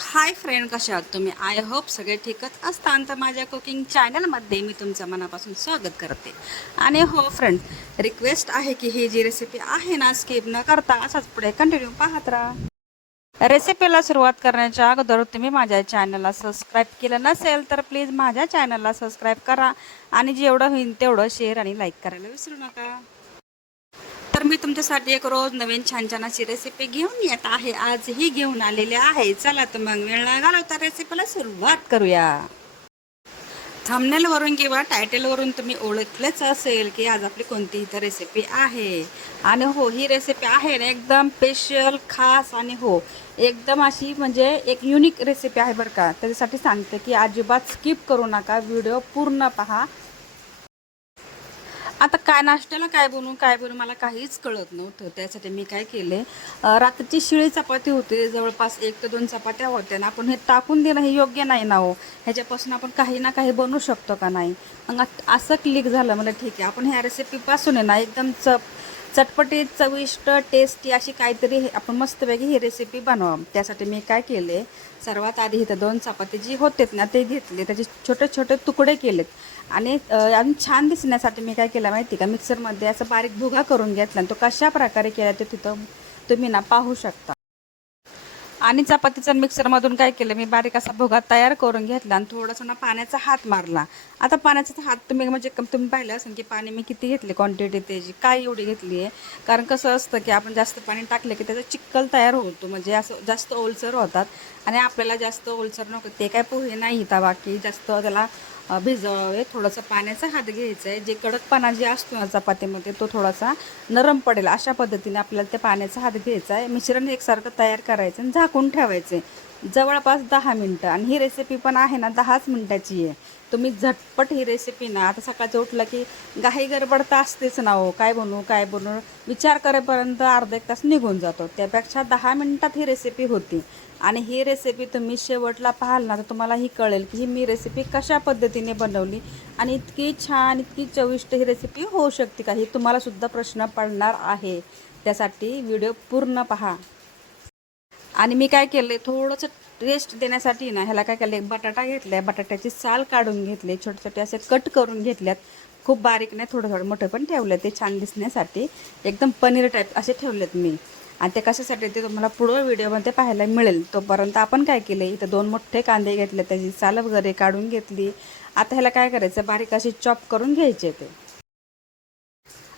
Hi friend, कशा आहात तुम्ही? आय होप सगळे ठीकच असतात. तर माझ्या कुकिंग चॅनलमध्ये मी तुमचं मनापासून स्वागत करते. आणि हो फ्रेंड, रिक्वेस्ट आहे की ही जी रेसिपी आहे ना, स्किप न करता असाच पुढे कंटिन्यू पाहत राहा. रेसिपीला सुरुवात करण्याच्या अगोदर तुम्ही माझ्या चॅनलला सबस्क्राईब केलं नसेल तर प्लीज माझ्या चॅनलला सबस्क्राईब करा आणि जेवढं होईल तेवढं शेअर आणि लाईक करायला विसरू नका. तर मी तुमच्यासाठी एक रोज नवीन छान छान अशी रेसिपी घेऊन येत आहे. आजही घेऊन आलेले आहे. चला तर मग वेळ न घालवता रेसिपीला सुरुवात करूया. थंबनेलवरून किंवा टायटलवरून तुम्ही ओळखलेच असेल की आज आपली कोणती इथं रेसिपी आहे. आणि हो, ही रेसिपी आहे ना एकदम स्पेशल, खास आणि हो एकदम अशी म्हणजे एक युनिक रेसिपी आहे बरं का. त्याच्यासाठी सांगते की अजिबात स्किप करू नका, व्हिडिओ पूर्ण पहा. आता काय नाश्त्याला काय बनवू मला काहीच कळत नव्हतं. त्यासाठी मी काय केले, रात्रीची शिळी चपाती होती, जवळपास 1 ते 2 चपात्या होत्या ना. आपण हे टाकून देणं हे योग्य नाही ना हो. ह्याच्यापासून आपण काही ना काही बनवू शकतो का नाही. मग असं क्लिक झालं मला, ठीक आहे आपण ह्या रेसिपीपासून आहे ना एकदम चटपटीत, चविष्ट, टेस्टी अशी काहीतरी आपण मस्तपैकी ही रेसिपी बनवा. त्यासाठी मी काय केले, सर्वात आधी इथं 2 चपाती जी होतेत ना ते घेतले, त्याचे छोटे छोटे तुकडे केलेत. आणि अजून छान दिसण्यासाठी मी काय केलं माहिती का, मिक्सरमध्ये असं बारीक भुगा करून घेतला. आणि तो कशा प्रकारे केला ते तिथं तुम्ही ना पाहू शकता. आणि चपातीचं मिक्सरमधून काय केलं, मी बारीक असा भुगा तयार करून घेतला आणि थोडासा ना पाण्याचा हात मारला. आता पाण्याचा हात तुम्ही म्हणजे तुम्ही पाहिलं असेल की पाणी मी किती घेतले, क्वांटिटी त्याची काय एवढी घेतली आहे. कारण कसं असतं की आपण जास्त पाणी टाकलं की त्याचा चिक्कल तयार होतो, म्हणजे असं जास्त ओलसर होतात. आणि आपल्याला जास्त ओलसर नको, ते काय पोहे नाही तवा की जास्त त्याला भिजवावे. थोडंसं पाण्याचा हात घ्यायचा आहे, जे कडकपणा जे असतो ना चपातीमध्ये तो थोडासा नरम पडेल अशा पद्धतीने आपल्याला त्या पाण्याचा हात घ्यायचा आहे. मिश्रण एकसारखं तयार करायचं आणि झाकून ठेवायचे जवळपास 10 मिनटं. आणि ही रेसिपी पण आहे ना 10च मिनटाची आहे. तुम्ही झटपट ही रेसिपी ना, आता सकाळचं उठलं की घाई गडबड तर असतेच ना हो, काय बनवू विचार करेपर्यंत अर्धा 1 तास निघून जातो. त्यापेक्षा 10 मिनटात ही रेसिपी होती. आणि ही रेसिपी तुम्ही शेवटला पाहाल ना तर तुम्हाला ही कळेल की ही मी रेसिपी कशा पद्धतीने बनवली आणि इतकी छान, इतकी चविष्ट ही रेसिपी होऊ शकते का, ही तुम्हाला सुद्धा प्रश्न पडणार आहे. त्यासाठी व्हिडिओ पूर्ण पहा. आणि मी काय केलं, थोडंसं टेस्ट देण्यासाठी ना ह्याला काय केलं, एक बटाटा घेतला, बटाट्याची साल काढून घेतले, छोटे छोटे असे कट करून घेतल्यात. खूप बारीक नाही, थोडं थोडं मोठं पण ठेवलं ते छान दिसण्यासाठी. एकदम पनीर टाईप असे ठेवलेत मी. आणि ते कशासाठी ते तुम्हाला पुढं व्हिडिओमध्ये पाहायला मिळेल. तोपर्यंत आपण काय केलं, इथं 2 मोठे कांदे घेतले, त्याची साल वगैरे काढून घेतली. आता ह्याला काय करायचं, बारीक अशी चॉप करून घ्यायचे ते.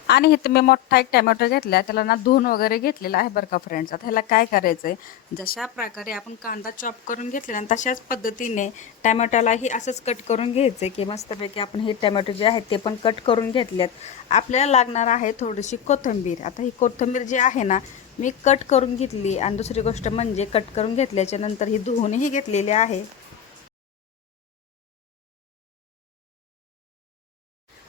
आणि हे तुम्ही मोठा एक टमॅटो घेतला, त्याला ना धुवून वगैरे घेतलेला आहे बरं का फ्रेंड्स. आता ह्याला काय करायचं आहे, जशा प्रकारे आपण कांदा चॉप करून घेतलेला आणि तशाच पद्धतीने टमॅटोलाही असंच कट करून घ्यायचं आहे की मस्तपैकी आपण हे टमॅटो जे आहेत ते पण कट करून घेतल्यात. आपल्याला लागणार आहे थोडीशी कोथिंबीर. आता ही कोथिंबीर जी आहे ना मी कट करून घेतली. आणि दुसरी गोष्ट म्हणजे कट करून घेतल्याच्या नंतर ही धुवूनही घेतलेली आहे.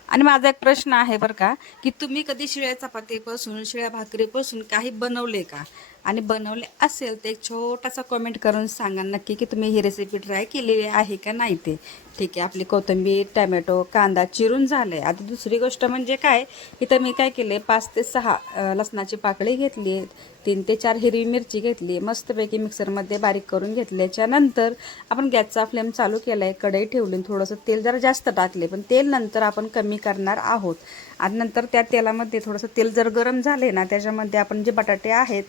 आणि माझा एक प्रश्न आहे बरं का, की तुम्ही कधी शिळ्या चपातीपासून, शिळ्या भाकरीपासून काही बनवले का? आणि बनवले असेल तर एक छोटासा कमेंट करून सांगा नक्की की तुम्ही ही रेसिपी ट्राय केलेली आहे का नाही ते. ठीक आहे, आपली कोथिंबीर, टमॅटो, कांदा चिरून झालं आहे. आता दुसरी गोष्ट म्हणजे काय, इथं मी काय केले, 5 ते 6 लसणाची पाकळी घेतली, 3 ते 4 हिरवी मिरची घेतली, मस्तपैकी मिक्सरमध्ये बारीक करून घेतल्याच्या नंतर आपण गॅसचा फ्लेम चालू केला आहे, कढई ठेवली, थोडंसं तेल जरा जास्त टाकले, पण तेल नंतर आपण कमी करणार आहोत. आणि नंतर त्या तेलामध्ये थोडंसं तेल जर गरम झाले ना, त्याच्यामध्ये आपण जे बटाटे आहेत.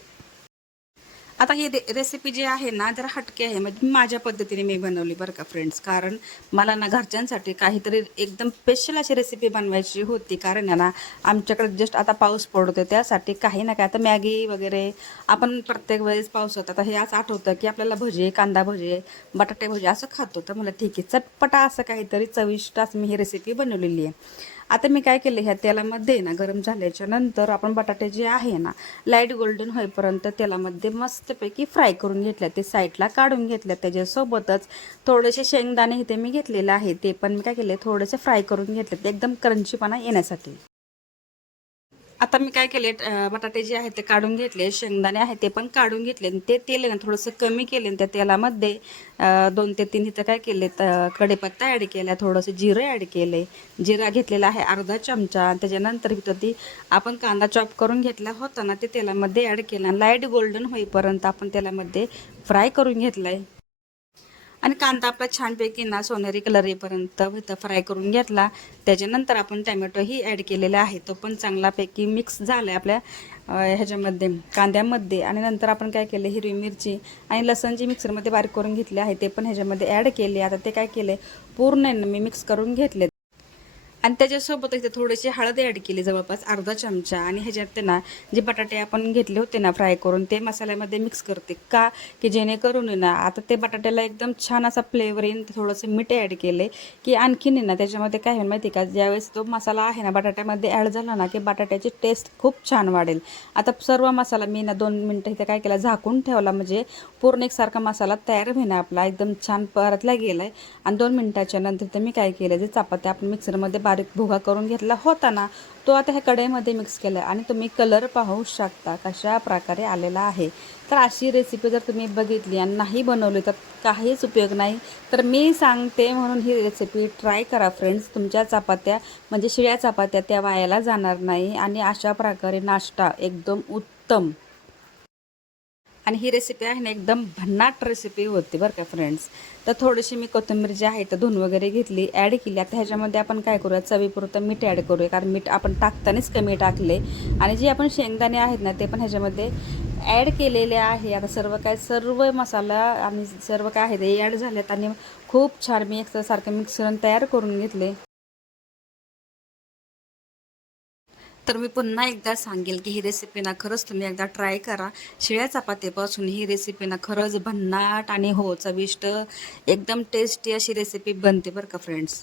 आता ही रेसिपी जी आहे ना जरा हटके आहे, म्हणजे माझ्या पद्धतीने मी बनवली बरं का फ्रेंड्स. कारण मला ना घरच्यांसाठी काहीतरी एकदम स्पेशल अशी रेसिपी बनवायची होती. कारण आहे ना आमच्याकडे जस्ट आता पाऊस पडतो, त्यासाठी काही ना काय आता मॅगी वगैरे आपण प्रत्येक वेळेस पावसात आता हे असं आठवतं की आपल्याला भजे, कांदा भजे, बटाटे भजे असं खातो. तर मला ठीक आहे, चटपटा असं काहीतरी चविष्ट असं मी ही रेसिपी बनवलेली आहे. आता मी काय केलं, ह्या तेलामध्ये ना गरम झाल्याच्या नंतर आपण बटाटे जे आहे ना लाईट गोल्डन होईपर्यंत तेलामध्ये मस्तपैकी फ्राय करून घेतल्या, ते साईडला काढून घेतल्या. त्याच्यासोबतच थोडेसे शेंगदाणे इथे मी घेतलेले आहे, ते पण मी काय केले थोडेसे फ्राय करून घेतले, ते एकदम क्रंचीपणा येण्यासाठी. आता मी काय केले, बटाटे जे आहेत ते काढून घेतले, शेंगदाणे आहेत ते पण काढून घेतले. ते तेल ना थोडंसं कमी केले. त्या तेलामध्ये 2 ते 3 इथं काय केले, कढीपत्ता ॲड केला, थोडंसं जिरं ॲड केले. जिरा घेतलेला आहे अर्धा चमचा. त्याच्यानंतर इथं ती आपण कांदा चॉप करून घेतला होता ना ते तेलामध्ये ॲड केला. लाईट गोल्डन होईपर्यंत आपण तेलामध्ये फ्राय करून घेतलं आहे. आणि कांदा आपला छानपैकी ना सोनेरी कलर येईपर्यंत इथं फ्राय करून घेतला. त्याच्यानंतर आपण टॅमॅटोही ॲड केलेला आहे, तो पण चांगलापैकी मिक्स झाला आहे आपल्या ह्याच्यामध्ये कांद्यामध्ये. आणि नंतर आपण काय केलं, हिरवी मिरची आणि लसण जी मिक्सरमध्ये बारीक करून घेतले आहे ते पण ह्याच्यामध्ये ॲड केले. आता ते काय केले, पूर्ण मी मिक्स करून घेतले. आणि त्याच्यासोबत इथे थोडीशी हळद ॲड केली, जवळपास अर्धा चमचा. आणि ह्याच्यात ना जे बटाटे आपण घेतले होते ना फ्राय करून, ते मसाल्यामध्ये मिक्स करते का, की जेणेकरून ना आता ते बटाट्याला एकदम छान असा फ्लेवर येईन. थोडंसं मीठ ॲड केले की आणखीन ना त्याच्यामध्ये काय होईल माहिती का, ज्यावेळेस तो मसाला आहे ना बटाट्यामध्ये ॲड झाला ना की बटाट्याची टेस्ट खूप छान वाढेल. आता सर्व मसाला मी ना 2 मिनटं इथे काय केला, झाकून ठेवला, म्हणजे पूर्ण एकसारखा मसाला तयार होईना आपला, एकदम छान परतला गेला आहे. आणि 2 मिनटाच्या नंतर तर मी काय केलं, जे चपात्या आपण मिक्सरमध्ये बारीक भुगा करून घेतला होता ना, तो आता ह्या कढईमध्ये मिक्स केला. आणि तुम्ही कलर पाहू शकता कशा प्रकारे आलेला आहे. तर अशी रेसिपी जर तुम्ही बघितली आणि नाही बनवली तर काहीच उपयोग नाही. तर मी सांगते म्हणून ही रेसिपी ट्राय करा फ्रेंड्स. तुमच्या चपात्या म्हणजे शिळ्या चपात्या त्या वायाला जाणार नाही. आणि अशा प्रकारे नाश्ता एकदम उत्तम. आणि ही रेसिपी आहे ना एकदम भन्नाट रेसिपी होती बरं का फ्रेंड्स. तर थोडीशी मी कोथिंबीर जी आहे तर धुवून वगैरे घेतली, ॲड केली. आता ह्याच्यामध्ये आपण काय करूया, चवीपुरतं मीठ ॲड करूया, कारण मीठ आपण टाकतानाच कमी टाकले. आणि जे आपण शेंगदाणे आहेत ना ते पण ह्याच्यामध्ये ॲड केलेले आहे. आता सर्व मसाला आणि सर्व काय आहे ते ॲड झालेत. आणि खूप छान मी एकसारखं मिक्सर तयार करून घेतले. तर मी पुन्हा एकदा सांगेल की ही रेसिपी ना खरंच तुम्ही एकदा ट्राय करा. शिळ्या चपातीपासून ही रेसिपी ना खरंच भन्नाट आणि हो चविष्ट, एकदम टेस्टी अशी रेसिपी बनते बरं का फ्रेंड्स.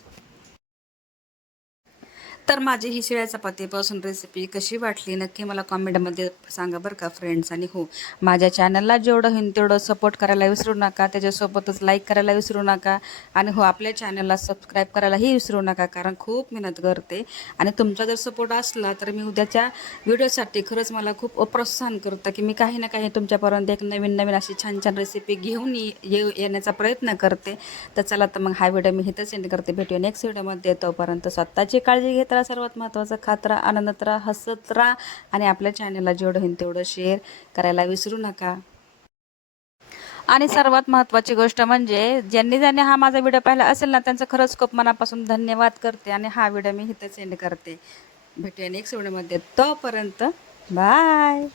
तर माझी ही शिळ्या चपातीपासून रेसिपी कशी वाटली नक्की मला कॉमेंटमध्ये सांगा बरं का फ्रेंड्स. आणि हो, माझ्या चॅनलला जेवढं होईल तेवढं सपोर्ट करायला विसरू नका, त्याच्यासोबतच लाईक करायला विसरू नका. आणि हो, आपल्या चॅनलला सबस्क्राईब करायलाही विसरू नका, कारण खूप मेहनत करते. आणि तुमचा जर सपोर्ट असला तर मी उद्याच्या व्हिडिओसाठी खरंच मला खूप प्रोत्साहन करतं, की मी काही ना काही तुमच्यापर्यंत एक नवीन नवीन अशी छान छान रेसिपी घेऊन येण्याचा प्रयत्न करते. तर चला, तर मग हा व्हिडिओ मी इथंच एंड करते. भेटूया नेक्स्ट व्हिडिओमध्ये. तोपर्यंत स्वतःची काळजी घेत राहा, सर्वात महत्त्वाचं खात राहा, आनंदात राहा, हसत राहा. आणि आपल्या चॅनलला जेवढं होईल तेवढं शेअर करायला विसरू नका. आणि सर्वात महत्त्वाची गोष्ट म्हणजे ज्यांनी हा माझा व्हिडिओ पाहिला असेल ना, त्यांचं खरंच खूप मनापासून धन्यवाद करते. आणि हा व्हिडिओ मी इथंच एंड करते. भेटूया नेक्स्ट व्हिडिओमध्ये. तोपर्यंत बाय.